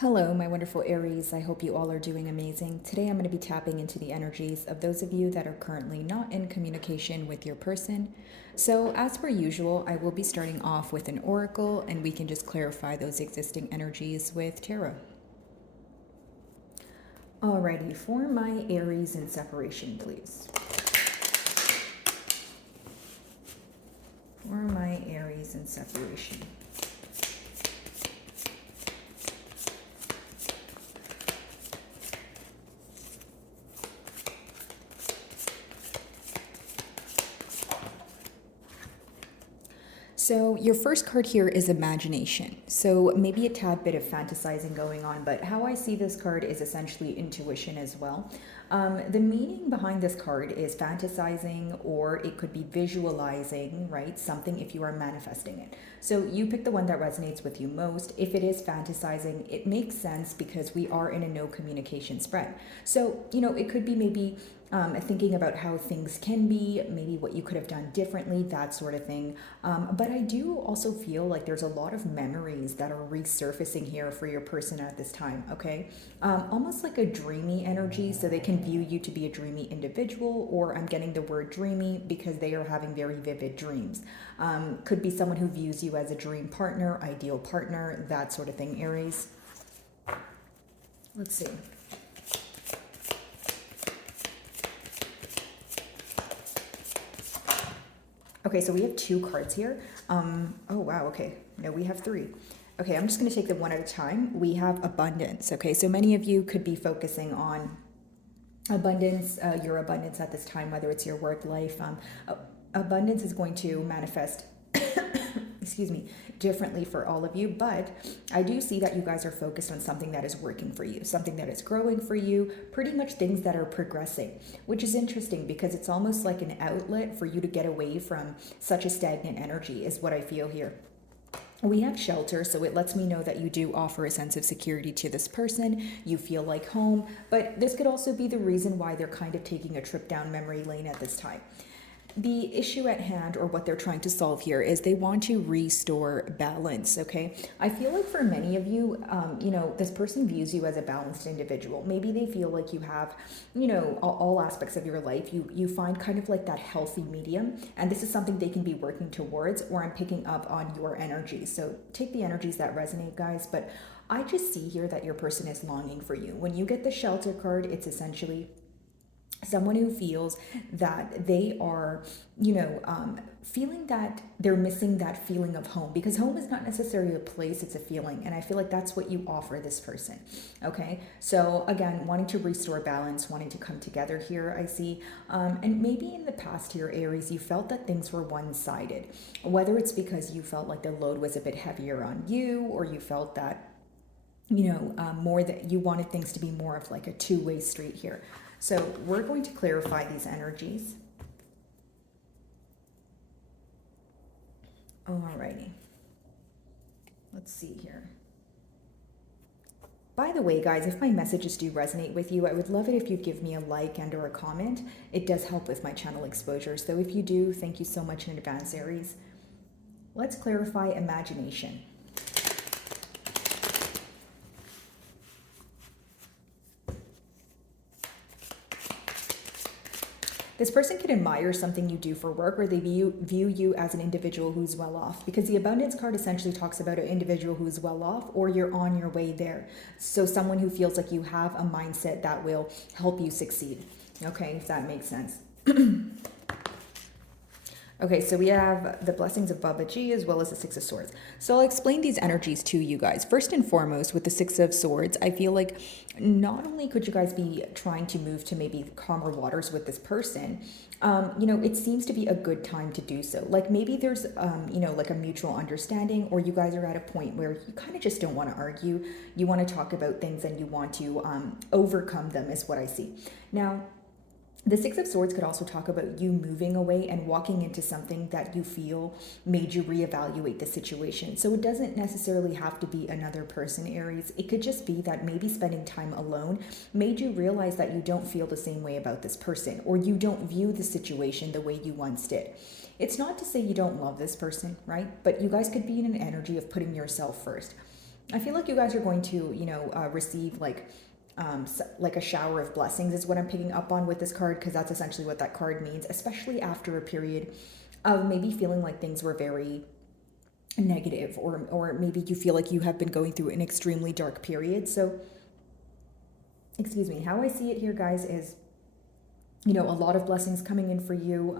Hello, my wonderful Aries. I hope you all are doing amazing. Today I'm going to be tapping into the energies of those of you that are currently not in communication with your person. So, as per usual, I will be starting off with an oracle and we can just clarify those existing energies with tarot. Alrighty, for my Aries in separation, please. For my Aries in separation. So your first card here is imagination. So maybe a tad bit of fantasizing going on, but how I see this card is essentially intuition as well. The meaning behind this card is fantasizing, or it could be visualizing, right? Something if you are manifesting it. So you pick the one that resonates with you most. If it is fantasizing, it makes sense because we are in a no communication spread. So, it could be maybe thinking about how things can be, maybe what you could have done differently, that sort of thing. But I do also feel like there's a lot of memories that are resurfacing here for your person at this time, okay? Almost like a dreamy energy, so they can view you to be a dreamy individual, or I'm getting the word dreamy because they are having very vivid dreams. Could be someone who views you as a dream partner, ideal partner, that sort of thing, Aries. Let's see. Okay, so we have two cards here. Oh, wow, okay. No, we have three. Okay, I'm just going to take them one at a time. We have abundance, okay? So many of you could be focusing on abundance, your abundance at this time, whether it's your work life. Abundance is going to manifest excuse me, differently for all of you, but I do see that you guys are focused on something that is working for you, something that is growing for you, pretty much things that are progressing, which is interesting because it's almost like an outlet for you to get away from such a stagnant energy, is what I feel here. We have shelter, so it lets me know that you do offer a sense of security to this person. You feel like home, but this could also be the reason why they're kind of taking a trip down memory lane at this time. The issue at hand, or what they're trying to solve here, is they want to restore balance, okay? I feel like for many of you, this person views you as a balanced individual. Maybe they feel like you have, all aspects of your life. You find kind of like that healthy medium, and this is something they can be working towards, or I'm picking up on your energy. So take the energies that resonate, guys, but I just see here that your person is longing for you. When you get the shelter card, it's essentially someone who feels that they are, feeling that they're missing that feeling of home, because home is not necessarily a place, it's a feeling. And I feel like that's what you offer this person. Okay. So again, wanting to restore balance, wanting to come together here, I see. And maybe in the past here, Aries, you felt that things were one-sided, whether it's because you felt like the load was a bit heavier on you, or you felt that, more that you wanted things to be more of like a two-way street here. So we're going to clarify these energies. Alrighty. Let's see here. By the way, guys, if my messages do resonate with you, I would love it if you'd give me a like and or a comment. It does help with my channel exposure. So if you do, thank you so much in advance, Aries. Let's clarify imagination. This person could admire something you do for work, or they view you as an individual who's well off, because the abundance card essentially talks about an individual who's well off, or you're on your way there. So someone who feels like you have a mindset that will help you succeed. Okay, if that makes sense. Okay, so we have the blessings of Baba G as well as the Six of Swords. So I'll explain these energies to you guys. First and foremost, with the Six of Swords, I feel like not only could you guys be trying to move to maybe calmer waters with this person, it seems to be a good time to do so. Like maybe there's, like a mutual understanding, or you guys are at a point where you kind of just don't want to argue. You want to talk about things and you want to overcome them, is what I see. Now, the Six of Swords could also talk about you moving away and walking into something that you feel made you reevaluate the situation. So it doesn't necessarily have to be another person, Aries. It could just be that maybe spending time alone made you realize that you don't feel the same way about this person, or you don't view the situation the way you once did. It's not to say you don't love this person, right? But you guys could be in an energy of putting yourself first. I feel like you guys are going to, receive like a shower of blessings is what I'm picking up on with this card, because that's essentially what that card means, especially after a period of maybe feeling like things were very negative, or maybe you feel like you have been going through an extremely dark period. So, excuse me, how I see it here, guys, is a lot of blessings coming in for you,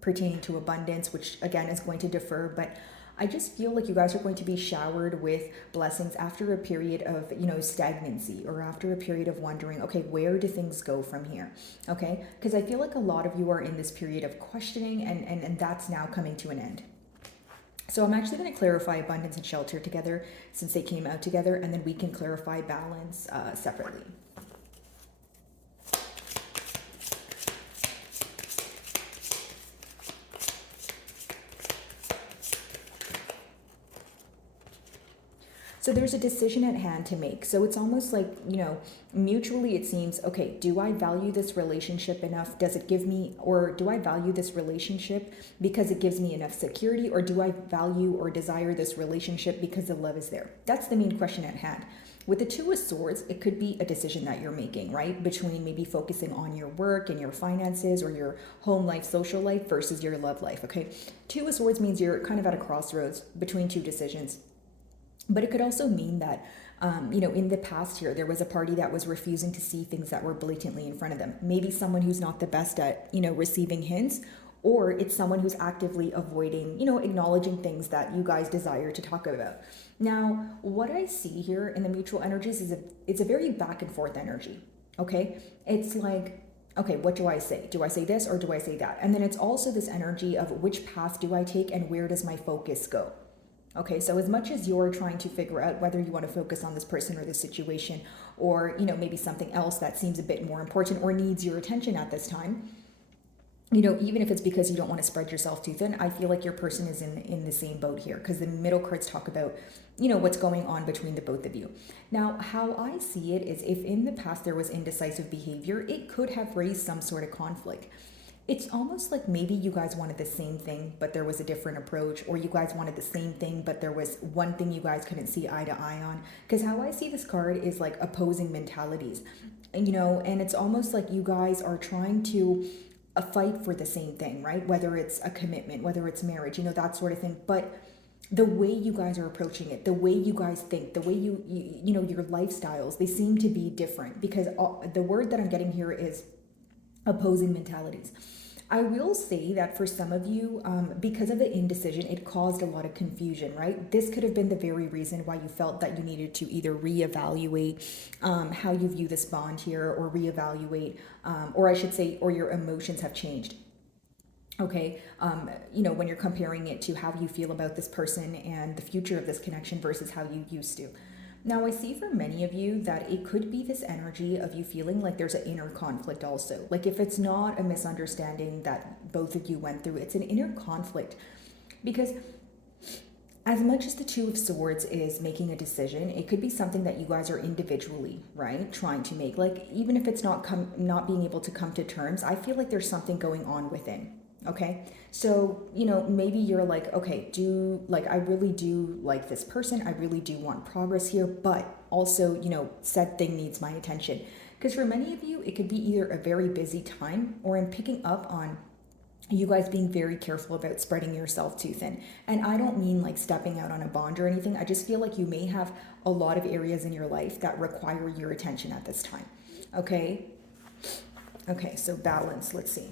pertaining to abundance, which again is going to differ, but I just feel like you guys are going to be showered with blessings after a period of, stagnancy, or after a period of wondering, okay, where do things go from here? Okay, because I feel like a lot of you are in this period of questioning, and that's now coming to an end. So I'm actually going to clarify abundance and shelter together, since they came out together, and then we can clarify balance separately. So there's a decision at hand to make. So it's almost like, mutually it seems, okay, do I value this relationship enough? Does it give me, or do I value this relationship because it gives me enough security? Or do I value or desire this relationship because the love is there? That's the main question at hand. With the Two of Swords, it could be a decision that you're making, right? Between maybe focusing on your work and your finances, or your home life, social life, versus your love life, okay? Two of Swords means you're kind of at a crossroads between two decisions. But it could also mean that, in the past here, there was a party that was refusing to see things that were blatantly in front of them. Maybe someone who's not the best at, receiving hints, or it's someone who's actively avoiding, acknowledging things that you guys desire to talk about. Now, what I see here in the mutual energies is it's a very back and forth energy, okay? It's like, okay, what do I say? Do I say this or do I say that? And then it's also this energy of which path do I take and where does my focus go? Okay, so as much as you're trying to figure out whether you want to focus on this person or this situation, or, maybe something else that seems a bit more important or needs your attention at this time, even if it's because you don't want to spread yourself too thin, I feel like your person is in the same boat here, because the middle cards talk about, what's going on between the both of you. Now, how I see it is, if in the past there was indecisive behavior, it could have raised some sort of conflict. It's almost like maybe you guys wanted the same thing, but there was a different approach, or you guys wanted the same thing, but there was one thing you guys couldn't see eye to eye on. Because how I see this card is like opposing mentalities, and it's almost like you guys are trying to fight for the same thing, right? Whether it's a commitment, whether it's marriage, that sort of thing. But the way you guys are approaching it, the way you guys think, the way your lifestyles, they seem to be different, because the word that I'm getting here is opposing mentalities. I will say that for some of you, because of the indecision, it caused a lot of confusion, right? This could have been the very reason why you felt that you needed to either reevaluate how you view this bond here, or reevaluate, or I should say, or your emotions have changed. Okay, when you're comparing it to how you feel about this person and the future of this connection versus how you used to. Now, I see for many of you that it could be this energy of you feeling like there's an inner conflict also. Like, if it's not a misunderstanding that both of you went through, it's an inner conflict. Because as much as the Two of Swords is making a decision, it could be something that you guys are individually, right, trying to make. Like, even if it's not being able to come to terms, I feel like there's something going on within. Okay, so, maybe you're like, okay, I really do like this person. I really do want progress here, but also, said thing needs my attention. Because for many of you, it could be either a very busy time, or I'm picking up on you guys being very careful about spreading yourself too thin. And I don't mean like stepping out on a bond or anything. I just feel like you may have a lot of areas in your life that require your attention at this time. Okay, so balance, let's see.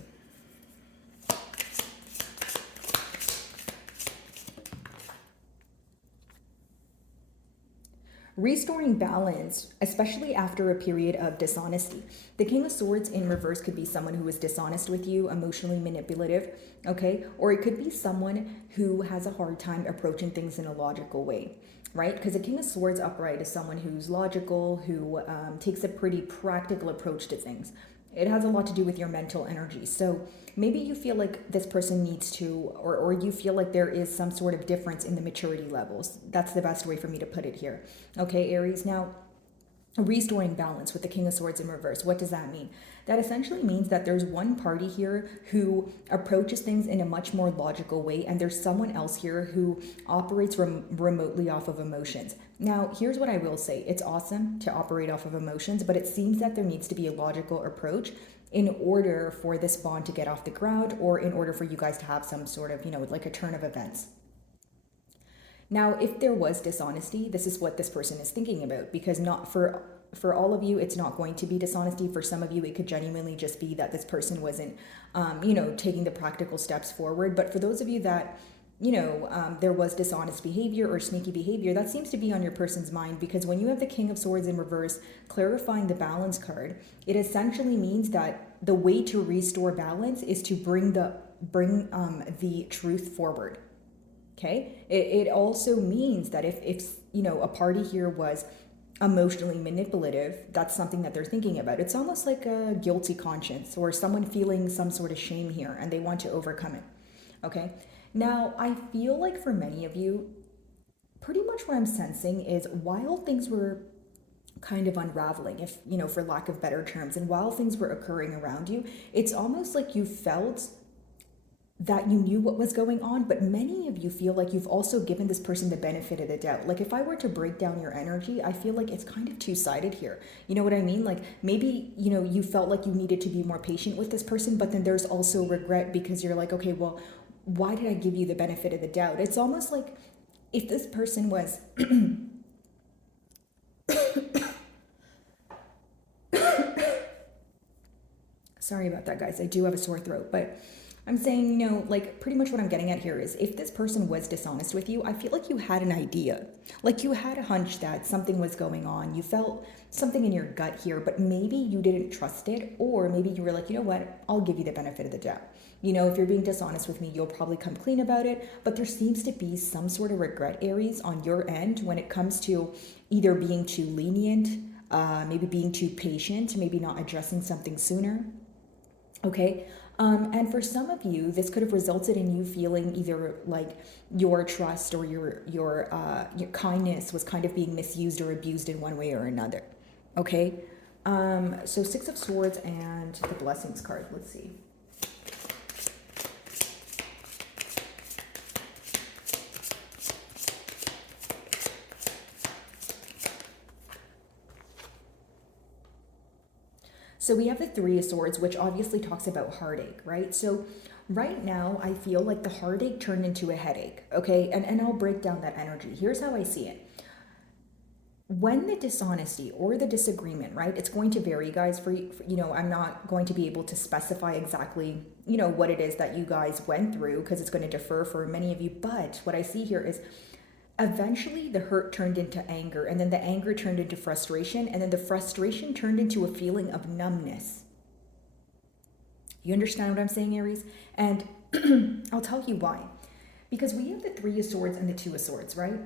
Restoring balance, especially after a period of dishonesty. The King of Swords in reverse could be someone who is dishonest with you, emotionally manipulative, okay? Or it could be someone who has a hard time approaching things in a logical way, right? Because the King of Swords upright is someone who's logical, who takes a pretty practical approach to things. It has a lot to do with your mental energy. So maybe you feel like this person needs to, or you feel like there is some sort of difference in the maturity levels. That's the best way for me to put it here. Okay, Aries. Now, restoring balance with the King of Swords in reverse. What does that mean? That essentially means that there's one party here who approaches things in a much more logical way, and there's someone else here who operates remotely off of emotions. Now, here's what I will say. It's awesome to operate off of emotions, but it seems that there needs to be a logical approach in order for this bond to get off the ground, or in order for you guys to have some sort of, like a turn of events. Now, if there was dishonesty, this is what this person is thinking about, because not for all of you, it's not going to be dishonesty. For some of you, it could genuinely just be that this person wasn't, taking the practical steps forward. But for those of you that, there was dishonest behavior or sneaky behavior, that seems to be on your person's mind, because when you have the King of Swords in reverse, clarifying the balance card, it essentially means that the way to restore balance is to bring the truth forward. Okay. It also means that if a party here was emotionally manipulative, that's something that they're thinking about. It's almost like a guilty conscience, or someone feeling some sort of shame here and they want to overcome it. Okay. Now, I feel like for many of you, pretty much what I'm sensing is, while things were kind of unraveling, if for lack of better terms, and while things were occurring around you, it's almost like you felt that you knew what was going on, but many of you feel like you've also given this person the benefit of the doubt. Like, if I were to break down your energy, I feel like it's kind of two-sided here. You know what I mean? Like, maybe, you felt like you needed to be more patient with this person, but then there's also regret, because you're like, okay, well, why did I give you the benefit of the doubt? It's almost like if this person was sorry about that, guys. I do have a sore throat, but I'm saying, like, pretty much what I'm getting at here is, if this person was dishonest with you, I feel like you had an idea. Like, you had a hunch that something was going on. You felt something in your gut here, but maybe you didn't trust it, or maybe you were like, you know what, I'll give you the benefit of the doubt. If you're being dishonest with me, you'll probably come clean about it, but there seems to be some sort of regret, Aries, on your end when it comes to either being too lenient, maybe being too patient, maybe not addressing something sooner. Okay. And for some of you, this could have resulted in you feeling either like your trust or your kindness was kind of being misused or abused in one way or another. Okay. So Six of Swords and the Blessings card. Let's see. So we have the Three of Swords, which obviously talks about heartache, right? So right now, I feel like the heartache turned into a headache, okay? And I'll break down that energy. Here's how I see it. When the dishonesty or the disagreement, right, it's going to vary, guys, for I'm not going to be able to specify exactly, what it is that you guys went through, because it's going to differ for many of you. But what I see here is, eventually the hurt turned into anger, and then the anger turned into frustration, and then the frustration turned into a feeling of numbness. You understand what I'm saying, Aries? And I'll tell you why. Because we have the Three of Swords and the Two of Swords, right?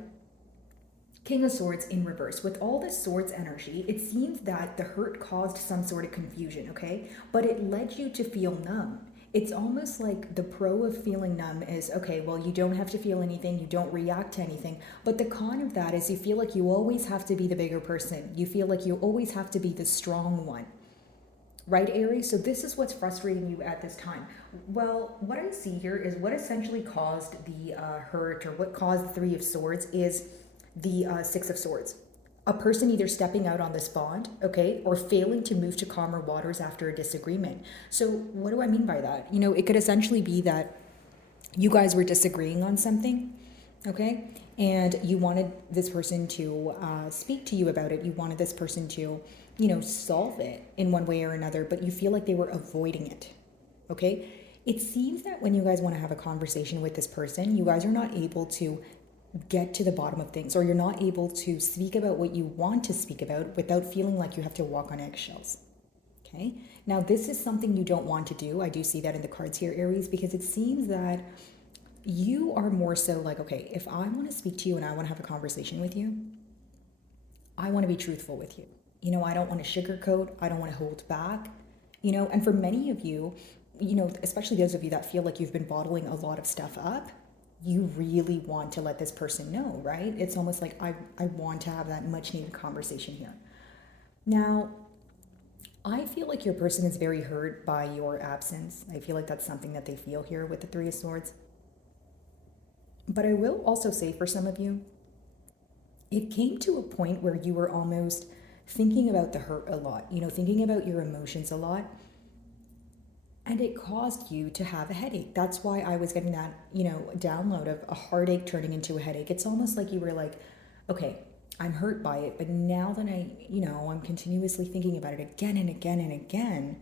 King of Swords in reverse. With all this swords energy, it seems that the hurt caused some sort of confusion, okay? But it led you to feel numb. It's almost like the pro of feeling numb is, okay, well, you don't have to feel anything, you don't react to anything. But the con of that is, you feel like you always have to be the bigger person. You feel like you always have to be the strong one. Right, Aries? So this is what's frustrating you at this time. Well, what I see here is what essentially caused the hurt, or what caused the Three of Swords, is the Six of Swords. A person either stepping out on this bond, okay, or failing to move to calmer waters after a disagreement. So what do I mean by that? It could essentially be that you guys were disagreeing on something, okay, and you wanted this person to speak to you about it. You wanted this person to, solve it in one way or another, but you feel like they were avoiding it, okay? It seems that when you guys want to have a conversation with this person, you guys are not able to get to the bottom of things, or you're not able to speak about what you want to speak about without feeling like you have to walk on eggshells. Okay. Now, this is something you don't want to do. I do see that in the cards here, Aries, because it seems that you are more so like, okay, if I want to speak to you and I want to have a conversation with you, I want to be truthful with you. I don't want to sugarcoat. I don't want to hold back, and for many of you, especially those of you that feel like you've been bottling a lot of stuff up, you really want to let this person know, right? It's almost like I want to have that much needed conversation here. Now, I feel like your person is very hurt by your absence. I feel like that's something that they feel here with the Three of Swords. But I will also say, for some of you, it came to a point where you were almost thinking about the hurt a lot, thinking about your emotions a lot. And it caused you to have a headache. That's why I was getting that, download of a heartache turning into a headache. It's almost like you were like, okay, I'm hurt by it, but now that I'm continuously thinking about it again and again and again,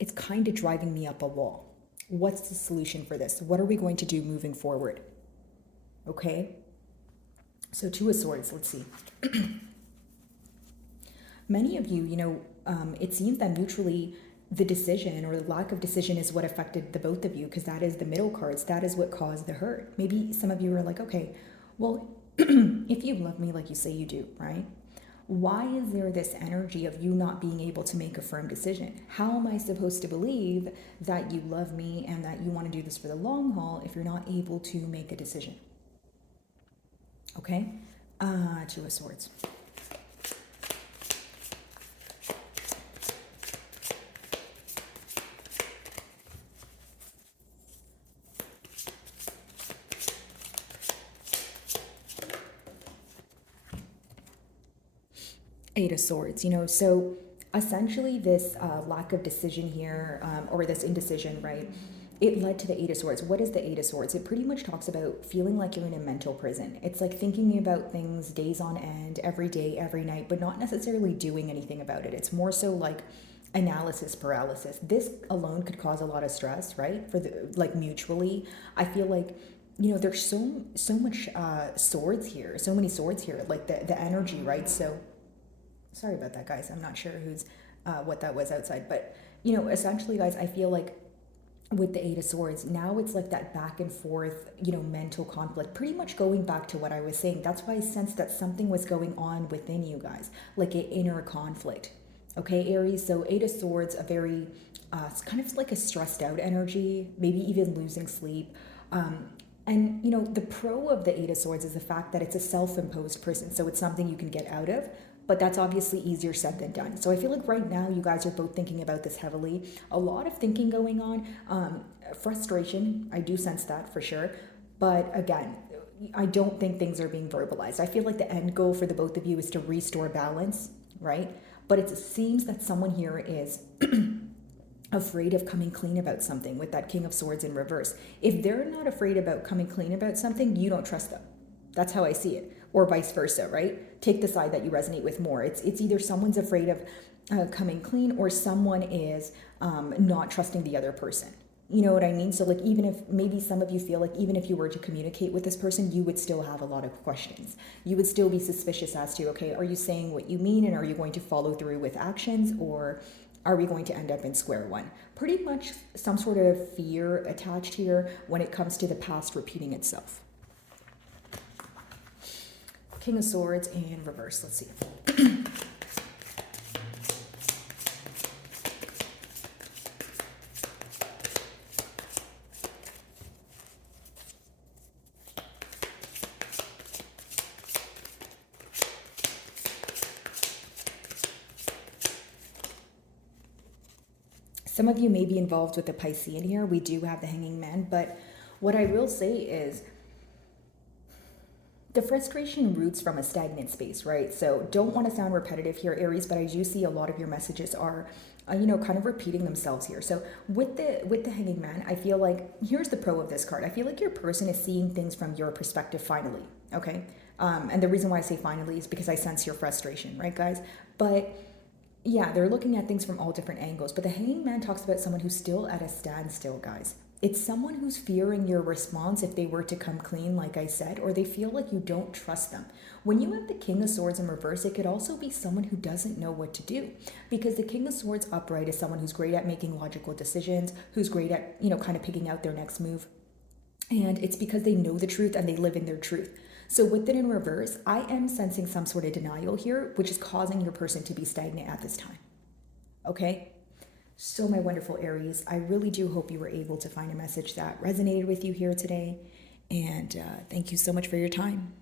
it's kind of driving me up a wall. What's the solution for this? What are we going to do moving forward? Okay? So Two of Swords, let's see. Many of you, it seems that mutually the decision or the lack of decision is what affected the both of you, because that is the middle cards. That is what caused the hurt. Maybe some of you are like, okay, well, if you love me like you say you do, right? Why is there this energy of you not being able to make a firm decision? How am I supposed to believe that you love me and that you want to do this for the long haul if you're not able to make a decision? Okay? Two of Swords. Eight of Swords, so essentially this lack of decision here, or this indecision, right? It led to the Eight of Swords. What is the Eight of Swords? It pretty much talks about feeling like you're in a mental prison. It's like thinking about things days on end, every day, every night, but not necessarily doing anything about it. It's more so like analysis paralysis. This alone could cause a lot of stress, right? For the mutually. I feel like there's so much swords here, so many swords here, like the energy, right? So sorry about that, guys. I'm not sure what that was outside, but essentially, guys, I feel like with the Eight of Swords, now it's like that back and forth, mental conflict, pretty much going back to what I was saying. That's why I sensed that something was going on within you guys, like an inner conflict. Okay, Aries. So Eight of Swords, a very, it's kind of like a stressed out energy, maybe even losing sleep. And the pro of the Eight of Swords is the fact that it's a self-imposed prison, so it's something you can get out of. But that's obviously easier said than done. So I feel like right now you guys are both thinking about this heavily. A lot of thinking going on. Frustration, I do sense that for sure. But again, I don't think things are being verbalized. I feel like the end goal for the both of you is to restore balance, right? But it seems that someone here is afraid of coming clean about something with that King of Swords in reverse. If they're not afraid about coming clean about something, you don't trust them. That's how I see it. Or vice versa, right? Take the side that you resonate with more. It's either someone's afraid of coming clean, or someone is not trusting the other person. You know what I mean? So like, even if maybe some of you feel like even if you were to communicate with this person, you would still have a lot of questions. You would still be suspicious as to, okay, are you saying what you mean, and are you going to follow through with actions, or are we going to end up in square one? Pretty much some sort of fear attached here when it comes to the past repeating itself. King of Swords in reverse. Let's see. Some of you may be involved with the Piscean here. We do have the Hanging Man, but what I will say is the frustration roots from a stagnant space, right? So don't want to sound repetitive here, Aries, but I do see a lot of your messages are, kind of repeating themselves here. So with the Hanging Man, I feel like, here's the pro of this card. I feel like your person is seeing things from your perspective finally, okay? And the reason why I say finally is because I sense your frustration, right, guys? But yeah, they're looking at things from all different angles. But the Hanging Man talks about someone who's still at a standstill, guys. It's someone who's fearing your response if they were to come clean, like I said, or they feel like you don't trust them. When you have the King of Swords in reverse, it could also be someone who doesn't know what to do, because the King of Swords upright is someone who's great at making logical decisions, who's great at, kind of picking out their next move. And it's because they know the truth and they live in their truth. So with it in reverse, I am sensing some sort of denial here, which is causing your person to be stagnant at this time. Okay? So my wonderful Aries, I really do hope you were able to find a message that resonated with you here today. And thank you so much for your time.